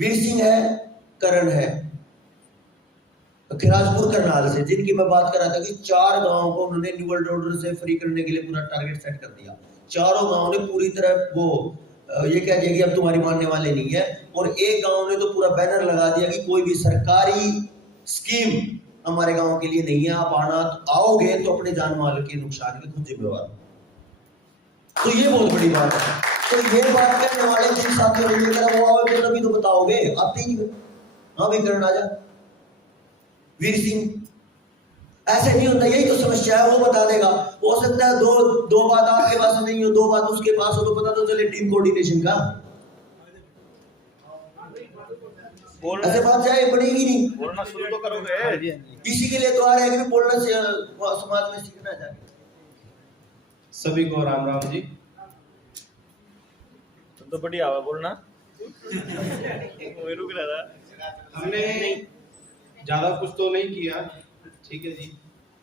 वीर सिंह है, करण है, खिराजपुर करनाल से, जिनकी मैं बात कर रहा था कि 4 गांवों को उन्होंने न्यू वर्ल्ड ऑर्डर से फ्री करने के लिए पूरा टारगेट सेट कर दिया। चारों गांवों ने पूरी तरह वो ये कह दिया कि अब तुम्हारी मानने वाले नहीं है, और एक गांव ने तो पूरा बैनर लगा दिया कि कोई भी सरकारी स्कीम हमारे गांव के लिए नहीं है, आप आना आओगे तो अपने जान माल के नुकसान के खुद जिम्मेवार। तो ये बहुत बड़ी बात है। तो ये बात करने वाले जिन साथियों ने लेकर वो आओगे तभी तो बताओगे, आते ही नहीं। हाँ भाई करण आजा, वीर सिंह ऐसे नहीं होता, यही तो समस्या है। वो बता देगा, हो सकता है दो बात आपके पास नहीं हो, 2 बात उसके पास हो, तो पता तो चले टीम कोऑर्डिनेशन का। ऐसे बात जाए बनेगी नहीं, बोलना शुरू तो करोगे। किसी के लिए तो आ रहा है कि बोलना से समाज में सीखना चाहिए। सभी को राम राम जी। तुम तो बढ़िया हुआ बोलना। हमने ज्यादा कुछ तो नहीं किया, ठीक है जी।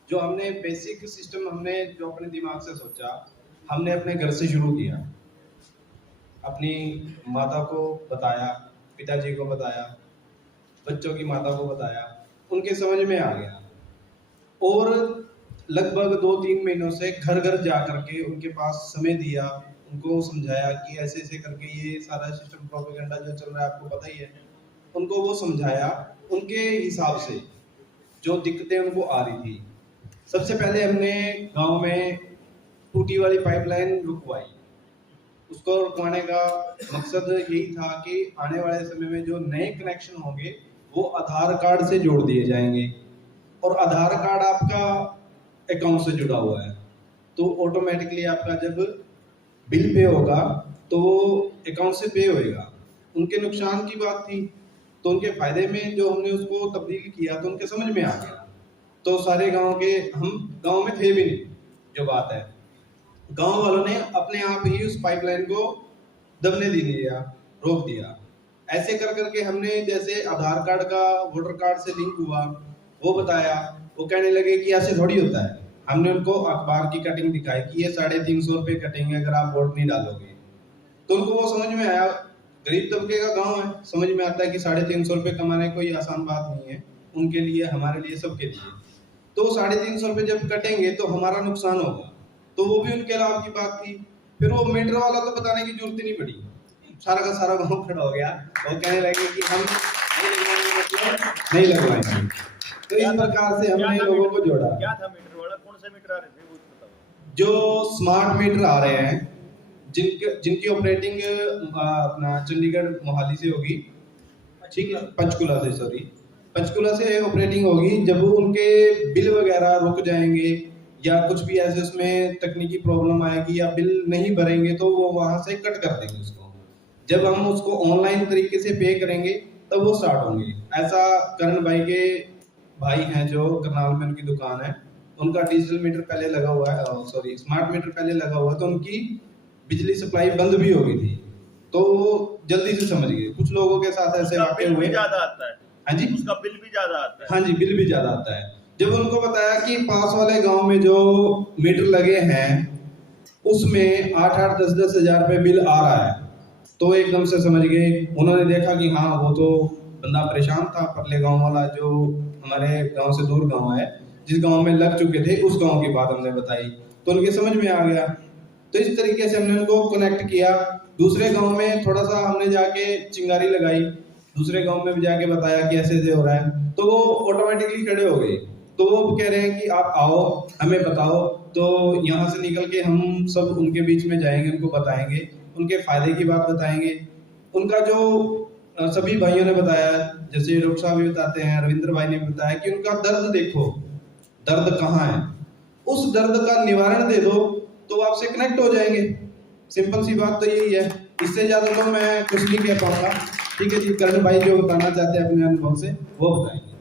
जो हमने बेसिक सिस्टम हमने जो अपने दिमाग से सोचा, हमने अपने घर से शुरू किया। अपनी माता को बताया, पिताजी को बताया, बच्चों की माता को बताया, उनके समझ में आ गया। और लगभग 2-3 महीनों से घर घर जा करके उनके पास समय दिया, उनको समझाया कि ऐसे ऐसे करके ये सारा सिस्टम प्रोपेगेंडा जो चल रहा है आपको पता ही है। उनको वो समझाया, उनके हिसाब से जो दिक्कतें उनको आ रही थी। सबसे पहले हमने गांव में टूटी वाली पाइपलाइन रुकवाई। उसको रुकवाने का मकसद यही था कि आने वाले समय में जो नए कनेक्शन होंगे वो आधार कार्ड से जोड़ दिए जाएंगे, और आधार कार्ड आपका अकाउंट से जुड़ा हुआ है, तो ऑटोमेटिकली आपका जब बिल पे होगा तो वो अकाउंट से पे होएगा। उनके नुकसान की बात थी, तो उनके फायदे में जो हमने उसको तब्दील किया तो उनके समझ में आ गया। तो सारे गांव के, हम गांव में थे भी नहीं, जो बात है गांव वालों ने अपने आप ही उस पाइपलाइन को दबने दे दिया, रोक दिया। ऐसे कर करके हमने जैसे आधार कार्ड का वोटर कार्ड से लिंक हुआ, वो बताया, वो कहने लगे कि ऐसे थोड़ी होता है। हमने उनको अखबार की कटिंग दिखाई कि ये 350 रुपए कटेंगे अगर आप वोट नहीं डालोगे। तो उनको वो समझ में आया, गरीब तबके का गांव है, समझ में आता है कि 350 रुपए कमाने कोई आसान बात नहीं है उनके लिए, हमारे लिए, सबके लिए। तो 350 रुपए जब कटेंगे तो हमारा नुकसान होगा, तो वो भी उनके लाभ की बात थी। फिर वो मीटर वाला तो बताने की जरूरत ही नहीं पड़ी, सारा का सारा गांव खड़ा हो गया। वो कहने लगे कि हम नहीं लगवाएंगे। तो इस प्रकार से हमने लोगों को जोड़ा। क्या था मीटर वाला, कौन सा मीटर आ रहे थे वो बताओ। जो स्मार्ट मीटर आ रहे हैं, जिनकी ऑपरेटिंग अपना चंडीगढ़ मोहाली से होगी, ठीक है, पंचकुला से, सॉरी, पंचकुला से ऑपरेटिंग होगी। जब उनके बिल वगैरह रुक जाएंगे या कुछ भी ऐसे उसमें तकनीकी प्रॉब्लम आएगी या बिल नहीं भरेंगे तो वो वहां से कट कर देंगे उसको। जब हम उसको ऑनलाइन तरीके से पे करेंगे तब वो स्टार्ट होंगे। ऐसा करण भाई के भाई हैं जो करनाल में उनकी दुकान है, उनका डिजिटल मीटर पहले लगा हुआ है, सॉरी स्मार्ट मीटर पहले लगा हुआ है, तो उनकी बिजली सप्लाई बंद भी हो गई थी, तो वो जल्दी से समझ गए। कुछ लोगों के साथ ऐसे वाकये हुए। ज्यादा आता है, हाँ जी, उसका बिल भी ज्यादा आता है। हाँ जी, बिल भी ज्यादा आता है। जब उनको बताया कि पास वाले गांव में जो मीटर लगे हैं उसमें 8-8, 10-10 हजार रुपए बिल आ रहा है, तो एकदम से समझ गए। उन्होंने देखा कि हाँ, वो तो बंदा परेशान था, परले गांव वाला, जो हमारे गांव से दूर गांव है, जिस गांव में लग चुके थे, उस गांव की बात हमने बताई, तो उनके समझ में आ गया। तो इस तरीके से हमने उनको कनेक्ट किया। दूसरे गांव में थोड़ा सा हमने जाके चिंगारी लगाई, दूसरे गांव में भी जाके बताया कि ऐसे ऐसे हो रहा है, तो वो ऑटोमेटिकली खड़े हो गए। तो वो कह रहे हैं कि आप आओ, हमें बताओ, तो यहाँ से निकल के हम सब उनके बीच में जाएंगे, उनको बताएंगे, उनके फायदे की बात बताएंगे। उनका जो सभी भाइयों ने बताया, जैसे डॉक्टर साहब भी बताते हैं, रविंद्र भाई ने बताया कि उनका दर्द देखो, दर्द कहाँ है, उस दर्द का निवारण दे दो तो आपसे कनेक्ट हो जाएंगे। सिंपल सी बात तो यही है, इससे ज्यादा तो मैं कुछ नहीं कह पाऊंगा। ठीक है जी, करण भाई जो बताना चाहते हैं अपने अनुभव से वो बताएंगे।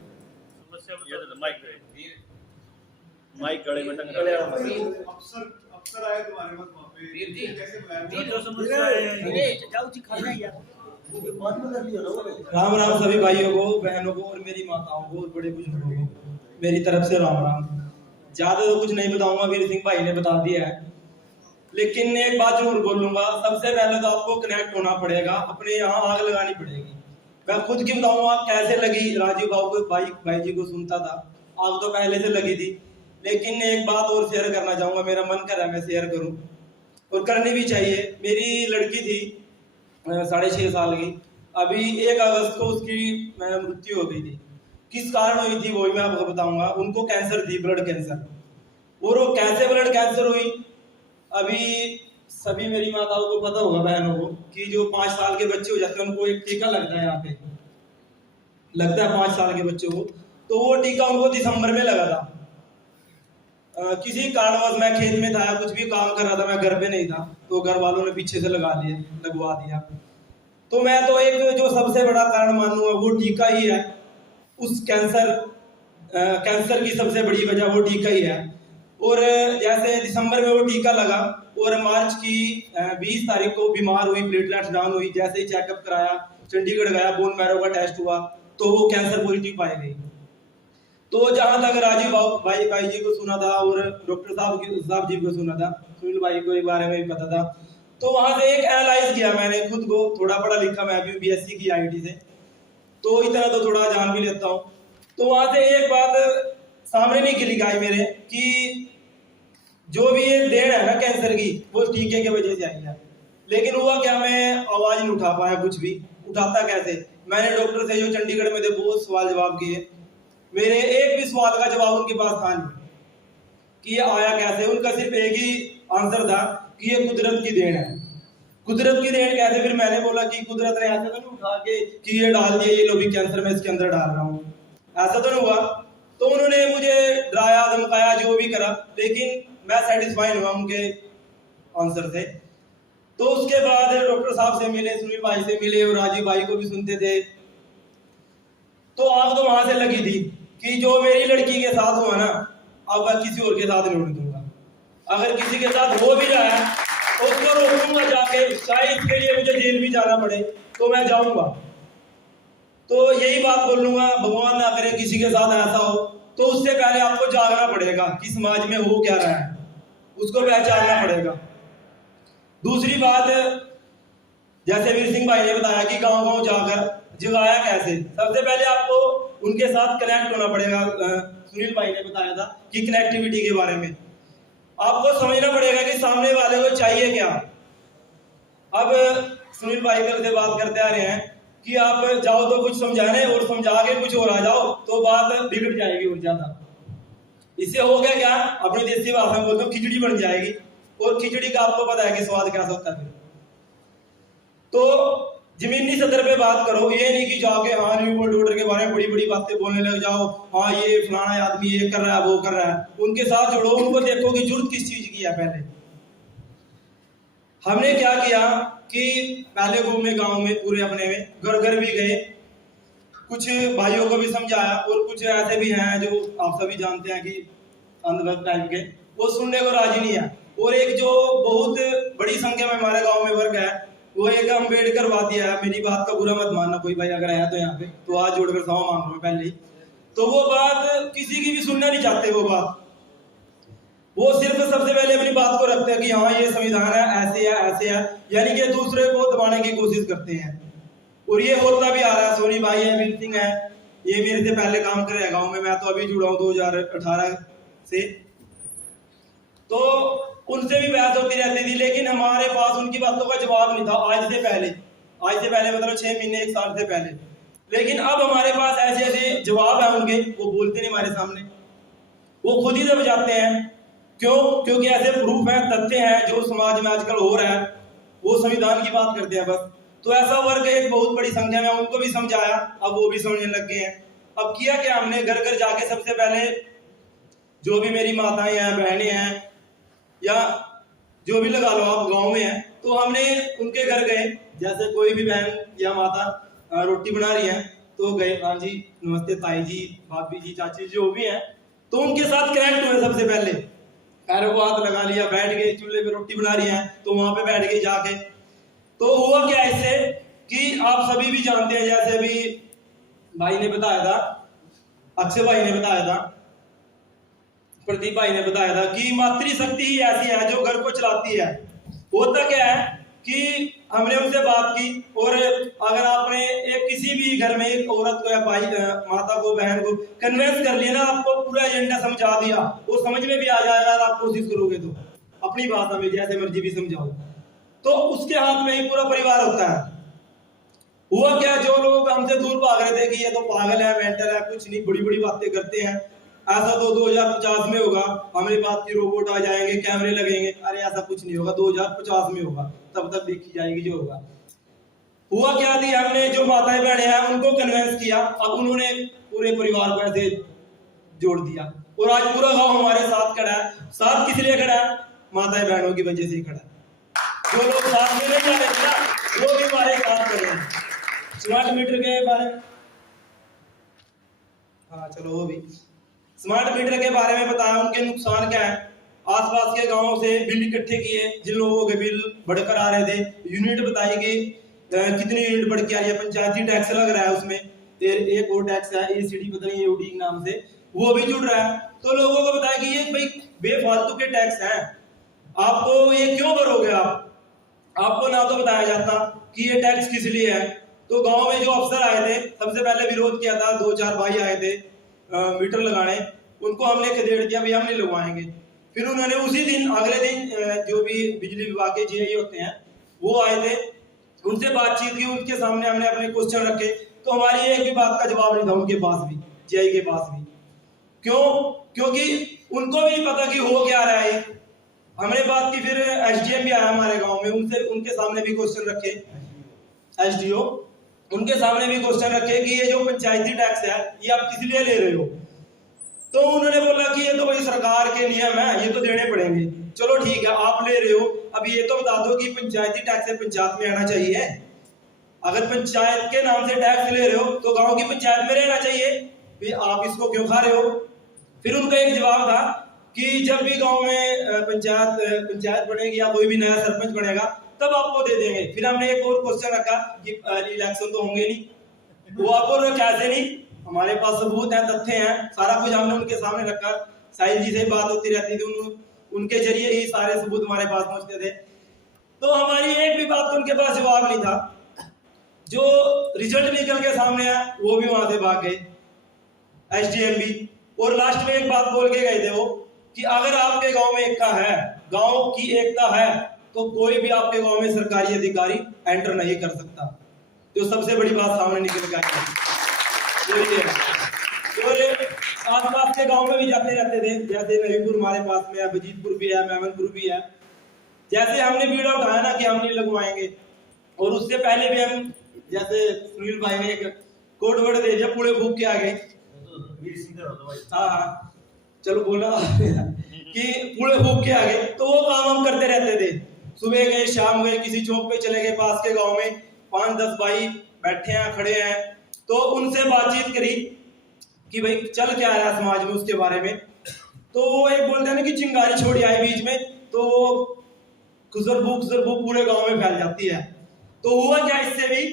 माइक गले में टंग रहा है। अफसर आए तुम्हारे पास वहां पे, वीर जी कैसे बुलाया, जो समस्या है जाओ जी खाना यार, बात में कर लियो ना। राम राम सभी भाइयों को, बहनों को और मेरी माताओं को और बड़े बुजुर्गों को मेरी तरफ से राम राम। ज्यादा तो कुछ नहीं बताऊंगा, वीर सिंह भाई ने बता दिया है, लेकिन एक बात जरूर बोलूंगा। सबसे पहले तो आपको कनेक्ट होना पड़ेगा, अपने यहाँ आग लगानी पड़ेगी। मैं खुद की बताऊंगा कैसे लगी। राजीव भाई जी को सुनता था, आग तो पहले से लगी थी, लेकिन एक बात और शेयर करना चाहूंगा, मेरा मन कर रहा है मैं शेयर करूं और करनी भी चाहिए। मेरी लड़की थी 6.5 साल की, अभी 1 अगस्त को उसकी मृत्यु हो गई थी। किस कारण हुई थी वो भी मैं आपको बताऊंगा। उनको कैंसर थी, ब्लड कैंसर, और वो कैसे ब्लड कैंसर हुई अभी सभी मेरी माताओं को पता होगा, बहनों को, कि जो 5 साल के बच्चे हो जाते हैं उनको एक टीका लगता है, यहाँ पे लगता है 5 साल के बच्चों को। तो वो टीका उनको दिसंबर में लगा था। किसी कारणवश मैं खेत में था या कुछ भी काम कर रहा था, मैं घर पे नहीं था, तो घर वालों ने पीछे से लगवा दिया। तो मैं तो एक जो सबसे बड़ा कारण मानूंगा वो टीका ही है। उस कैंसर की सबसे बड़ी वजह वो टीका ही है। और जैसे दिसंबर में वो टीका लगा और मार्च की 20 तारीख को बीमार हुई, प्लेटलेट्स डाउन हुई। जैसे ही चेकअप कराया, चंडीगढ़ गया, बोन मैरो का टेस्ट हुआ तो वो कैंसर पॉजिटिव पाई गई। तो जहां तक राजीव भाई जी को सुना था और डॉक्टर साहब जी को सुना था, सुनील भाई को एक बारे में भी पता था, तो वहां से एक एनालाइज किया मैंने खुद को। थोड़ा पढ़ा लिखा मैं भी, BSc की IIT से, तो इतना तो थोड़ा जान भी लेता हूँ। तो वहां से एक बात सामने नहीं गिरी गाई मेरे कि जो भी ये देन है ना कैंसर की, वो टीके की वजह से आई है। लेकिन हुआ क्या, मैं आवाज नहीं उठा पाया, कुछ भी उठाता कैसे। मैंने डॉक्टर से जो चंडीगढ़ में थे बहुत सवाल जवाब किए, मेरे एक भी सवाल का जवाब उनके पास था नहीं कि ये आया कैसे। उनका सिर्फ एक ही आंसर था कि ये कुदरत की देन है। कुदरत की देन कैसे? फिर मैंने बोला कि कुदरत ने ऐसे तो नहीं उठा के कि ये डाल दिया, ये लो भी कैंसर मैं इसके अंदर डाल रहा हूँ, ऐसा तो नहीं हुआ। तो उन्होंने मुझे डराया, धमकाया, जो भी करा, लेकिन मैं सेटिस्फाइड हुआ उनके आंसर से। तो उसके बाद डॉक्टर साहब से मिले, सुनील भाई से मिले और राजीव भाई को भी सुनते थे। तो आग तो वहां से लगी थी कि जो मेरी लड़की के साथ हुआ ना, अब मैं किसी और के साथ नहीं होने दूंगा। अगर किसी के साथ हो भी रहा है तो उसको रोकूंगा जाके, चाहे इसके लिए मुझे जेल भी जाना पड़े तो मैं जाऊंगा। तो यही बात बोलूंगा, भगवान ना करे किसी के साथ ऐसा हो, तो उससे पहले आपको जागना पड़ेगा कि समाज में हो क्या रहा है, उसको पहचानना पड़ेगा। दूसरी बात, जैसे वीर सिंह भाई ने बताया कि गांव गांव जाकर जगाया कैसे, सबसे पहले आपको उनके साथ कनेक्ट होना पड़ेगा। सुनील भाई ने बताया था कि कनेक्टिविटी के बारे में आपको समझना पड़ेगा कि सामने वाले को चाहिए क्या। अब सुनील भाई कल से बात करते आ रहे हैं कि आप जाओ तो कुछ समझाने और समझा के कुछ और आ जाओ तो बात बिगड़ जाएगी और ज्यादा। इससे हो गया क्या, अपनी देसी भाषा में बोलते हो खिचड़ी बन जाएगी, और खिचड़ी का आपको पता है कि स्वाद कैसा होता है। तो जमीनी सतर पे बात करो, ये नहीं कि जाके हाँ न्यू वर्ल्ड ऑर्डर के बारे में बड़ी बड़ी बातें बोलने लग जाओ, हाँ ये फलाना आदमी ये कर रहा है वो कर रहा है। उनके साथ जुड़ो, उनको देखो कि जरूरत किस चीज की है। पहले हमने क्या किया कि पहले घूमे गांव में, पूरे अपने में, घर घर भी गए, कुछ भाइयों को भी समझाया, और कुछ ऐसे भी हैं जो आप सभी जानते हैं कि अंधभक्त टाइप के, वो सुनने को राजी नहीं है। और एक जो बहुत बड़ी संख्या में हमारे गांव में वर्ग है, वो एक अम्बेडकर वादी है। मेरी बात का बुरा मत मानना कोई भाई अगर है तो यहाँ पे, तो आज जोड़कर क्षमा मांग रहा हूं पहले ही। तो वो बात किसी की भी सुनना नहीं चाहते। वो सिर्फ सबसे पहले अपनी बात को रखते हैं कि हाँ ये संविधान है, ऐसे है ऐसे है, यानी कि दूसरे को दबाने की कोशिश करते हैं। और ये होता भी आ रहा है। सोनी भाई है, वीर सिंह है, ये मेरे से पहले काम कर रहे हैं गाँव में, मैं तो अभी जुड़ा हूँ 2018 से, तो उनसे भी बहस होती रहती थी, लेकिन हमारे पास उनकी बातों का जवाब नहीं था। आज से पहले मतलब 6 महीने 1 साल से पहले। लेकिन अब हमारे पास ऐसे ऐसे जवाब है उनके, वो बोलते नहीं हमारे सामने, वो खुद ही दब जाते हैं। क्यों? क्योंकि ऐसे प्रूफ है, तथ्य हैं जो समाज में आजकल हो रहा है, वो संविधान की बात करते हैं बस। तो ऐसा वर्ग एक बहुत बड़ी संख्या में, उनको भी समझाया, अब वो भी समझने लग गए हैं। अब किया क्या हमने, घर घर जाके सबसे पहले जो भी मेरी माताएं हैं, बहनें हैं, या जो भी लगा लो आप गांव में है, तो हमने उनके घर गए। जैसे कोई भी बहन या माता रोटी बना रही है तो गए, हाँ जी नमस्ते ताई जी, भाभी जी, चाची जो भी है, तो उनके साथ कनेक्ट हुए। सबसे पहले पैरों को हाथ लगा लिया, बैठ गए, चूल्हे पे रोटी बना रही है तो वहां पे बैठ गए जाके। तो हुआ क्या इससे कि आप सभी भी जानते हैं, जैसे अभी भाई ने बताया था, अक्षय भाई ने बताया था, प्रदीप भाई ने बताया था कि मातृशक्ति ही ऐसी है जो घर को चलाती है। होता क्या है कि हमने उनसे बात की, और अगर आपने एक किसी भी भी घर में एक औरत को या भाई माता को बहन को कन्विंस कर लिया ना, आपको पूरा एजेंडा समझा दिया, वो समझ में भी आ जाएगा अगर आप कोशिश करोगे तो, अपनी भाषा में जैसे मर्जी भी समझाओ, तो उसके हाथ में ही पूरा परिवार होता है। हुआ क्या, जो लोग हमसे दूर भाग रहे थे कि ये तो पागल है, मेंटल है, कुछ नहीं, बड़ी बड़ी बातें करते हैं, ऐसा तो 2050 में होगा, हमारे पास की रोबोट आ जाएंगे, कैमरे लगेंगे, अरे ऐसा कुछ नहीं होगा, 2050 में होगा, तब तक देखी जाएगी जो होगा। हुआ क्या थी, हमने जो माताएं बहनें हैं उनको कन्विंस किया, अब उन्होंने पूरे परिवार को ऐसे जोड़ दिया और आज पूरा गांव हमारे साथ खड़ा है। साथ किस लिए खड़ा है? माताएं बहनों की वजह से ही खड़ा है। जो लोग साथ में नहीं जा रहे थे वो भी हमारे साथ खड़े हैं। स्मार्ट मीटर के बारे में, हाँ चलो वो भी स्मार्ट मीटर के बारे में बताया, उनके नुकसान क्या है। आसपास के गांवों से बिल इकट्ठे किए, जिन लोगों के बिल बढ़कर आ रहे थे, यूनिट बताई गई, कितनी यूनिट बढ़ के आ रही है, पंचायती टैक्स लग रहा है उसमें, एक और टैक्स है एसीडी पता नहीं एओडी के नाम से, वो भी जुड़ रहा है। तो लोगों को बताया कि ये भाई बेफालतू के टैक्स हैं, आपको ये क्यों भरोगे आपको ना तो बताया जाता कि ये टैक्स किस लिए है। तो गांव में जो अफसर आए थे, सबसे पहले विरोध किया था, 2-4 भाई आए थे मीटर लगाने, उनको हमने खदेड़ दिया, भाई हम नहीं लगवाएंगे। फिर उन्होंने उसी दिन अगले दिन जो भी बिजली विभाग के जेई होते हैं वो आए थे, उनसे बातचीत की, उनके सामने हमने अपने क्वेश्चन रखे, तो हमारी एक भी बात का जवाब नहीं था उनके पास भी, जेई के पास भी। क्यों? क्योंकि उनको भी पता कि हो क्या रहा है। हमने बात की, फिर एसडीएम भी आया हमारे गांव में, उनके सामने भी क्वेश्चन रखे, एसडीओ उनके सामने भी क्वेश्चन रखे कि ये जो पंचायती टैक्स है ये आप किस लिए ले रहे हो। तो उन्होंने बोला कि ये तो भाई सरकार के नियम है, ये तो देने पड़ेंगे। चलो ठीक है, आप ले रहे हो, अब ये तो बता दो कि पंचायती टैक्स पंचायत में आना चाहिए। अगर पंचायत के नाम से टैक्स ले रहे हो तो गांव की पंचायत में रहना चाहिए, भी आप इसको क्यों खा रहे हो। फिर उनका एक जवाब था कि जब भी गांव में पंचायत बनेगी या कोई भी नया सरपंच बनेगा तब आपको दे देंगे। फिर हमने एक और क्वेश्चन रखा कि इलेक्शन तो होंगे नहीं, वो आपको कैसे नहीं, हमारे पास सबूत है, तथ्य हैं, सारा कुछ हमने उनके सामने रखा। साहिल जी से बात होती रहती थी, उनके जरिए ही सारे सबूत हमारे पास पहुंचते थे। तो हमारी एक भी बात उनके पास जवाब नहीं था। जो रिजल्ट निकल के सामने है वो भी वहां से भाग गए, एसडीएम भी। और लास्ट में एक बात बोल के गए थे वो कि अगर आपके गांव में एकता है, गांव की एकता है, तो कोई भी आपके गांव में सरकारी अधिकारी एंटर नहीं कर सकता। जो सबसे बड़ी बात सामने निकल के आई और आसपास के गांव में भी जाते रहते थे, जैसे नवीपुर हमारे पास में है, बजीतपुर भी है, मेमनपुर भी है। जैसे हमने बीड़ा उठाया ना कि हम नहीं लगवाएंगे, और उससे पहले भी हम, जैसे सुनील भाई ने एक कोड वर्ड दे दिया, पूरे फूक के आ गए। हाँ चलो बोला कि पूरे फूक के आ गए। तो वो काम हम करते रहते थे, सुबह गए शाम गए, किसी चौक पे चले गए, पास के गांव में 5-10 भाई बैठे हैं, खड़े हैं, तो उनसे बातचीत करी कि भाई चल क्या रहा है समाज में, उसके बारे में। तो वो एक बोलते हैं ना कि चिंगारी छोड़ी आई बीच में, तो खुजरबू पूरे गांव में फैल जाती है। तो हुआ क्या, इससे भी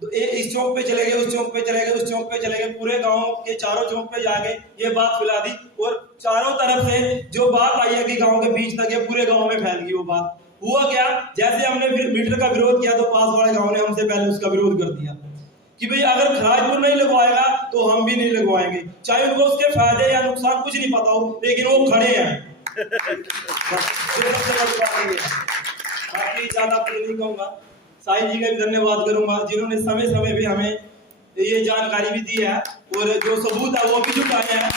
तो इस चौक पे चले गए, उस चौक पे चले गए, उस चौक पे चले गए, पूरे गांव के चारों चौक पे जाके ये बात फैला दी, और चारों तरफ से जो बात आई है कि गांव के बीच तक, ये पूरे गांव में फैल गई वो बात। हुआ क्या, जैसे हमने फिर मीटर का विरोध किया तो पास वाले गांव ने हमसे पहले उसका विरोध कर दिया कि भाई अगर खराजपुर नहीं लगवाएगा तो हम भी नहीं लगवाएंगे, चाहे उनको उसके फायदे या नुकसान कुछ नहीं पता हो, लेकिन वो खड़े हैं। बाकी ज्यादा नहीं कहूंगा, साहिल जी का भी धन्यवाद करूंगा जिन्होंने समय समय पे हमें ये जानकारी भी दी है और जो सबूत है वो भी जुटाए हैं।